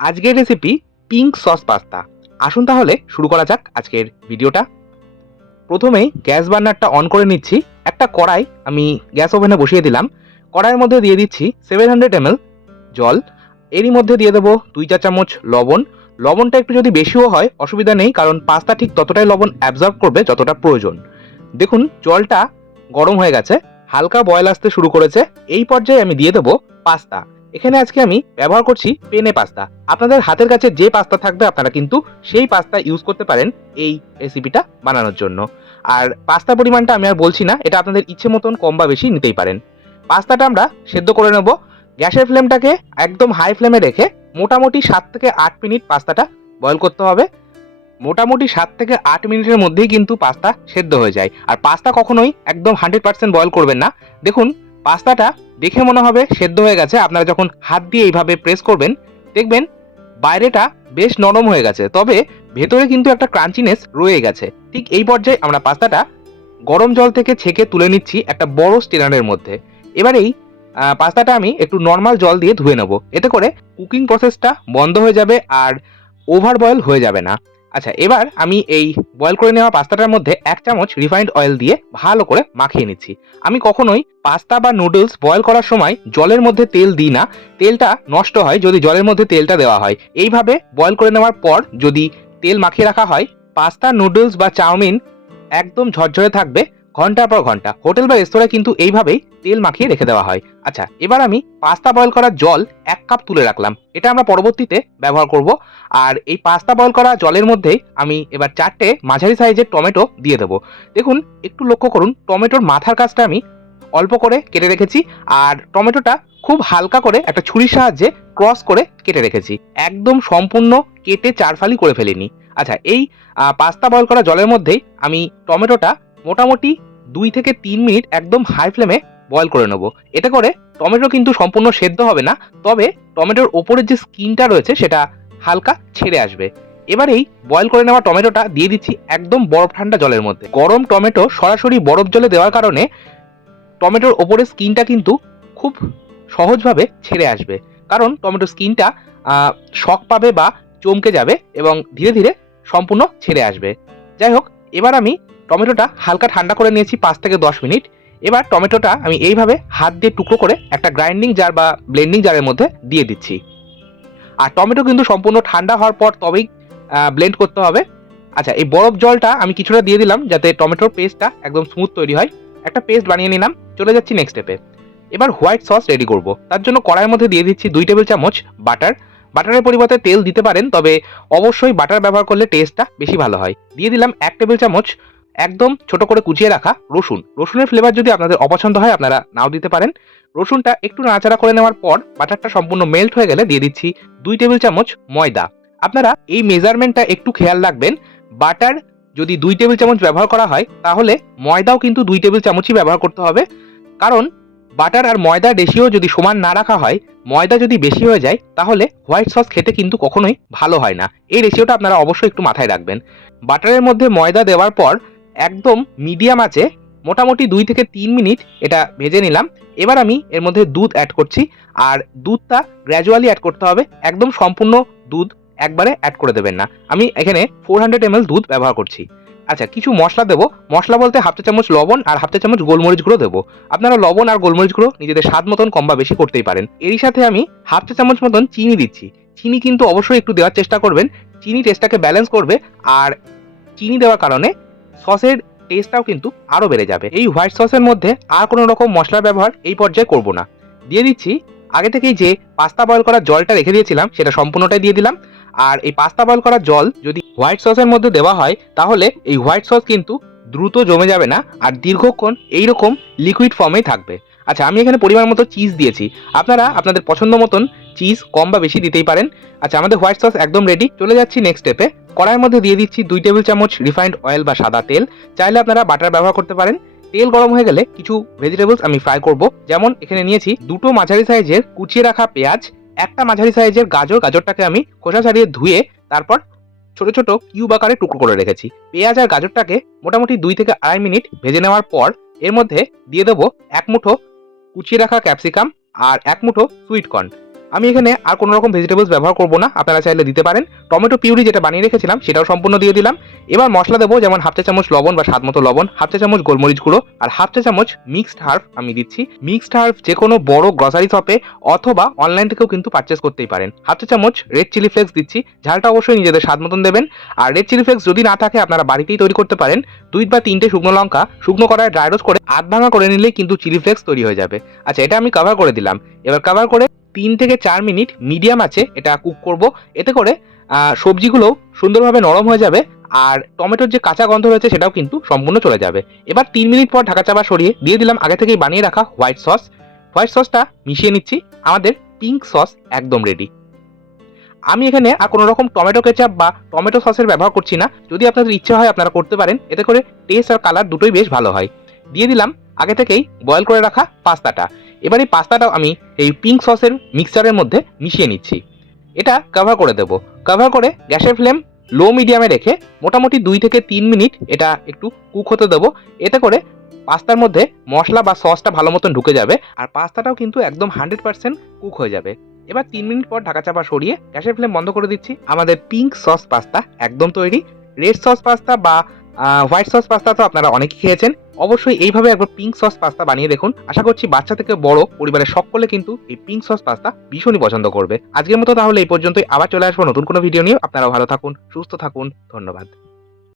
আজকের recipe pink sauce pasta. আসুন তাহলে শুরু করা যাক আজকের ভিডিওটা। প্রথমেই গ্যাস বার্নারটা অন করে নিচ্ছি। একটা কড়াই আমি গ্যাস ওভেনে বসিয়ে দিলাম। কড়াইয়ের মধ্যে দিয়ে দিচ্ছি 700 ml জল। এরই মধ্যে দিয়ে দেবো 2 চা চামচ লবণ। লবণটা একটু যদি বেশিও হয় অসুবিধা নেই, কারণ পাস্তা ঠিক ততটাই লবণ অ্যাবজর্ব করবে যতটা প্রয়োজন। দেখুন জলটা গরম হয়ে গেছে, হালকা বয়েল আসতে শুরু করেছে। এই পর্যায়ে আমি দিয়ে দেবো পাস্তা। এখানে আজকে আমি ব্যবহার করছি পেনে পাস্তা। আপনাদের হাতের কাছে যে পাস্তা থাকবে আপনারা কিন্তু সেই পাস্তা ইউজ করতে পারেন এই রেসিপিটা বানানোর জন্য। আর পাস্তা পরিমাণটা আমি আর বলছি না, এটা আপনাদের ইচ্ছে মতন কম বা বেশি নিতেই পারেন। পাস্তাটা আমরা সেদ্ধ করে নেব। গ্যাসের ফ্লেমটাকে একদম হাই ফ্লেমে রেখে মোটামুটি 7 থেকে 8 মিনিট পাস্তাটা বয়েল করতে হবে। মোটামুটি 7 থেকে 8 মিনিটের মধ্যেই কিন্তু পাস্তা সেদ্ধ হয়ে যায়। আর পাস্তা কখনোই একদম 100% বয়েল করবেন না। দেখুন পাস্তাটা দেখে মনে হবে সেদ্ধ হয়ে গেছে। আপনারা যখন হাত দিয়ে এইভাবে প্রেস করবেন দেখবেন বাইরেটা বেশ নরম হয়ে গেছে, তবে ভেতরে কিন্তু একটা ক্রাঞ্চিনেস রয়ে গেছে। ঠিক এই পর্যায়ে আমরা পাস্তাটা গরম জল থেকে ছেঁকে তুলে নিচ্ছি একটা বড় স্টেনারের মধ্যে। এবারেই পাস্তাটা আমি একটু নর্মাল জল দিয়ে ধুয়ে নেব, এতে করে কুকিং প্রসেসটা বন্ধ হয়ে যাবে আর ওভার বয়েল হয়ে যাবে না। আচ্ছা, এবার আমি এই বয়েল করে নেওয়া পাস্তাটার মধ্যে 1 চামচ রিফাইন্ড অয়েল দিয়ে ভালো করে মাখিয়ে নিচ্ছি। আমি কখনোই পাস্তা বা নুডলস বয়েল করার সময় জলের মধ্যে তেল দিই না। তেলটা নষ্ট হয় যদি জলের মধ্যে তেলটা দেওয়া হয়। এইভাবে বয়েল করে নেওয়ার পর যদি তেল মাখিয়ে রাখা হয়, পাস্তা, নুডলস বা চাউমিন একদম ঝরঝরে থাকবে ঘন্টার পর ঘন্টা। হোটেল বা রেস্তোরাঁয় কিন্তু এইভাবেই তেল মাখিয়ে রেখে দেওয়া হয়। আচ্ছা, এবার আমি পাস্তা বয়েল করার জল 1 কাপ তুলে রাখলাম। এটা আমরা পরবর্তীতে ব্যবহার করব। আর এই পাস্তা বয়েল করা জলের মধ্যেই আমি এবার 4টে মাঝারি সাইজের টমেটো দিয়ে দেবো। দেখুন একটু লক্ষ্য করুন, টমেটোর মাথার কাছটা আমি অল্প করে কেটে রেখেছি। আর টমেটোটা খুব হালকা করে একটা ছুরির সাহায্যে ক্রস করে কেটে রেখেছি। একদম সম্পূর্ণ কেটে 4 ফালি করে ফেলিনি। আচ্ছা, এই পাস্তা বয়েল করা জলের মধ্যেই আমি টমেটোটা মোটামুটি 2 থেকে 3 মিনিট একদম হাই ফ্লেমে বয়েল করে নেব। এতে করে টমেটো কিন্তু সম্পূর্ণ সেদ্ধ হবে না, তবে টমেটোর ওপরের যে স্কিনটা রয়েছে সেটা হালকা ছেড়ে আসবে। এবার এই বয়েল করে নেওয়া টমেটোটা দিয়ে দিচ্ছি একদম বরফ ঠান্ডা জলের মধ্যে। গরম টমেটো সরাসরি বরফ জলে দেওয়ার কারণে টমেটোর ওপরের স্কিনটা কিন্তু খুব সহজভাবে ছেড়ে আসবে, কারণ টমেটোর স্কিনটা শক পাবে বা চমকে যাবে এবং ধীরে ধীরে সম্পূর্ণ ছেড়ে আসবে। যাই হোক, এবার আমি টমেটোটা হালকা ঠান্ডা করে নিয়েছি 5 থেকে 10 মিনিট। এবার টমেটোটা আমি এইভাবে হাত দিয়ে টুকরো করে একটা গ্রাইন্ডিং জার বা ব্লেন্ডিং জারের মধ্যে দিয়ে দিচ্ছি। আর টমেটো কিন্তু সম্পূর্ণ ঠান্ডা হওয়ার পর তবেই ব্লেন্ড করতে হবে। আচ্ছা, এই বরফ জলটা আমি কিছুটা দিয়ে দিলাম যাতে টমেটোর পেস্টটা একদম স্মুথ তৈরি হয়। একটা পেস্ট বানিয়ে নিলাম। চলে যাচ্ছি নেক্সট স্টেপে। এবার হোয়াইট সস রেডি করব। তার জন্য কড়াইয়ের মধ্যে দিয়ে দিচ্ছি 2 টেবিল চামচ বাটার। বাটারের পরিবর্তে তেল দিতে পারেন, তবে অবশ্যই বাটার ব্যবহার করলে টেস্টটা বেশি ভালো হয়। দিয়ে দিলাম 1 টেবিল চামচ একদম ছোট করে কুচিয়ে রাখা রসুন। রসুনের ফ্লেভার যদি আপনাদের অপছন্দ হয় আপনারা নাও দিতে পারেন। রসুনটা একটু নাড়াচাড়া করে নেওয়ার পর বাটারটা সম্পূর্ণ মেল্ট হয়ে গেলে দিয়ে দিচ্ছি 2 টেবিল চামচ ময়দা। আপনারা এই মেজারমেন্টটা একটু খেয়াল রাখবেন। বাটার যদি 2 টেবিল চামচ ব্যবহার করা হয় তাহলে ময়দাও কিন্তু 2 টেবিল চামচই ব্যবহার করতে হবে, কারণ বাটার আর ময়দার রেশিও যদি সমান না রাখা হয়, ময়দা যদি বেশি হয়ে যায় তাহলে হোয়াইট সস খেতে কিন্তু কখনোই ভালো হয় না। এই রেশিওটা আপনারা অবশ্যই একটু মাথায় রাখবেন। বাটারের মধ্যে ময়দা দেওয়ার পর একদম মিডিয়াম আঁচে মোটামুটি 2 থেকে 3 মিনিট এটা ভেজে নিলাম। এবার আমি এর মধ্যে দুধ অ্যাড করছি। আর দুধটা গ্র্যাজুয়ালি অ্যাড করতে হবে, একদম সম্পূর্ণ দুধ একবারে অ্যাড করে দেবেন না। আমি এখানে 400 ml দুধ ব্যবহার করছি। আচ্ছা, কিছু মশলা দেবো। মশলা বলতে 1/2 চা চামচ লবণ আর 1/2 চা চামচ গোলমরিচ গুঁড়ো দেবো। আপনারা লবণ আর গোলমরিচ গুঁড়ো নিজেদের স্বাদ মতন কম বা বেশি করতেই পারেন। এরই সাথে আমি 1/2 চা চামচ মতন চিনি দিচ্ছি। চিনি কিন্তু অবশ্যই একটু দেওয়ার চেষ্টা করবেন, চিনি টেস্টটাকে ব্যালেন্স করবে। আর চিনি দেওয়ার কারণে সসের টেস্টটাও কিন্তু আরও বেড়ে যাবে। এই হোয়াইট সসের মধ্যে আর কোনো রকম মশলার ব্যবহার এই পর্যায়ে করব না। দিয়ে দিচ্ছি আগে থেকেই যে পাস্তা বয়েল করার জলটা রেখে দিয়েছিলাম সেটা সম্পূর্ণটাই দিয়ে দিলাম। আর এই পাস্তা বয়েল করার জল যদি হোয়াইট সসের মধ্যে দেওয়া হয় তাহলে এই হোয়াইট সস কিন্তু দ্রুত জমে যাবে না আর দীর্ঘক্ষণ এইরকম লিকুইড ফর্মেই থাকবে। আচ্ছা, আমি এখানে পরিমাণ মতো চিজ দিয়েছি। আপনারা আপনাদের পছন্দ মতন চিজ কম বা বেশি দিতেই পারেন। আচ্ছা, আমাদের হোয়াইট সস একদম রেডি। চলে যাচ্ছি নেক্সট স্টেপে। কড়াইয়ের মধ্যে দিয়ে দিচ্ছি 2 টেবিল চামচ রিফাইন্ড অয়েল বা সাদা তেল। চাইলে আপনারা বাটার ব্যবহার করতে পারেন। তেল গরম হয়ে গেলে কিছু ভেজিটেবলস আমি ফ্রাই করব। যেমন এখানে নিয়েছি 2টো মাঝারি সাইজের কুচিয়ে রাখা পেঁয়াজ, একটা মাঝারি সাইজের গাজর। গাজরটাকে আমি খোসা ছাড়িয়ে ধুয়ে তারপর ছোট ছোট কিউব আকারে টুকরো করে রেখেছি। পেঁয়াজ আর গাজরটাকে মোটামুটি 2 থেকে 2.5 মিনিট ভেজে নেওয়ার পর এর মধ্যে দিয়ে দেবো 1 মুঠো কুচিয়ে রাখা ক্যাপসিকাম আর 1 মুঠো সুইট কর্ন। আমি এখানে আর কোনো রকম ভেজিটেবলস ব্যবহার করব না, আপনারা চাইলে দিতে পারেন। টমেটো পিউরি যেটা বানিয়ে রেখেছিলাম সেটাও সম্পূর্ণ দিয়ে দিলাম। এবার মশলা দেবো, যেমন হাফ চা চামচ লবণ বা স্বাদ মতো লবণ, হাফ চা চামচ গোলমরিচ গুঁড়ো আর হাফ চা চামচ মিক্সড হার্ব আমি দিচ্ছি। মিক্সড হার্ব যে কোনো বড় গ্রসারি শপে অথবা অনলাইন থেকেও কিন্তু পারচেস করতেই পারেন। হাফ চা চামচ রেড চিলি ফ্লেক্স দিচ্ছি, ঝালটা অবশ্যই নিজেদের স্বাদ মতন দেবেন। আর রেড চিলি ফ্লেক্স যদি না থাকে আপনারা বাড়িতেই তৈরি করতে পারেন। 2 বা 3টে শুকনো লঙ্কা শুকনো কড়ায় ড্রাই রোস্ট করে আধ ভাঙা করে নিলেই কিন্তু চিলি ফ্লেক্স তৈরি হয়ে যাবে। আচ্ছা, এটা আমি কভার করে দিলাম। এবার কভার করে 3 থেকে 4 মিনিট মিডিয়াম আছে এটা কুক করব। এতে করে সবজিগুলো সুন্দরভাবে নরম হয়ে যাবে আর টমেটোর যে কাঁচা গন্ধ রয়েছে সেটাও কিন্তু সম্পূর্ণ চলে যাবে। এবার 3 মিনিট পর ঢাকা চাপা সরিয়ে দিয়ে দিলাম আগে থেকেই বানিয়ে রাখা হোয়াইট সস। হোয়াইট সসটা মিশিয়ে নিচ্ছি। আমাদের পিঙ্ক সস একদম রেডি। আমি এখানে আর কোনো রকম টমেটো কেচাপ বা টমেটো সসের ব্যবহার করছি না। যদি আপনাদের ইচ্ছা হয় আপনারা করতে পারেন, এতে করে টেস্ট আর কালার দুটোই বেশ ভালো হয়। দিয়ে দিলাম আগে থেকেই বয়েল করে রাখা পাস্তাটা। এবার এই পাস্তাটাও আমি এই পিঙ্ক সসের মিক্সচারের মধ্যে মিশিয়ে নিচ্ছি। এটা কভার করে দেব। কভার করে গ্যাসের ফ্লেম লো মিডিয়ামে রেখে মোটামুটি 2 থেকে 3 মিনিট এটা একটু কুক হতে দেবো। এতে করে পাস্তার মধ্যে মশলা বা সসটা ভালো মতন ঢুকে যাবে আর পাস্তাটাও কিন্তু একদম 100% কুক হয়ে যাবে। এবার 3 মিনিট পর ঢাকা চাপা সরিয়ে গ্যাসের ফ্লেম বন্ধ করে দিচ্ছি। আমাদের পিঙ্ক সস পাস্তা একদম তৈরি। রেড সস পাস্তা বা হোয়াইট সস পাস্তা তো আপনারা অনেকেই খেয়েছেন। অবশ্যই এইভাবে একবার পিঙ্ক সস পাস্তা বানিয়ে দেখুন। আশা করছি বাচ্চা থেকে বড় পরিবারের সকলে কিন্তু এই পিঙ্ক সস পাস্তা ভীষণই পছন্দ করবে। আজকের মতো তাহলে এই পর্যন্তই। আবার চলে আসবো নতুন কোনো ভিডিও নিয়ে। আপনারা ভালো থাকুন, সুস্থ থাকুন। ধন্যবাদ।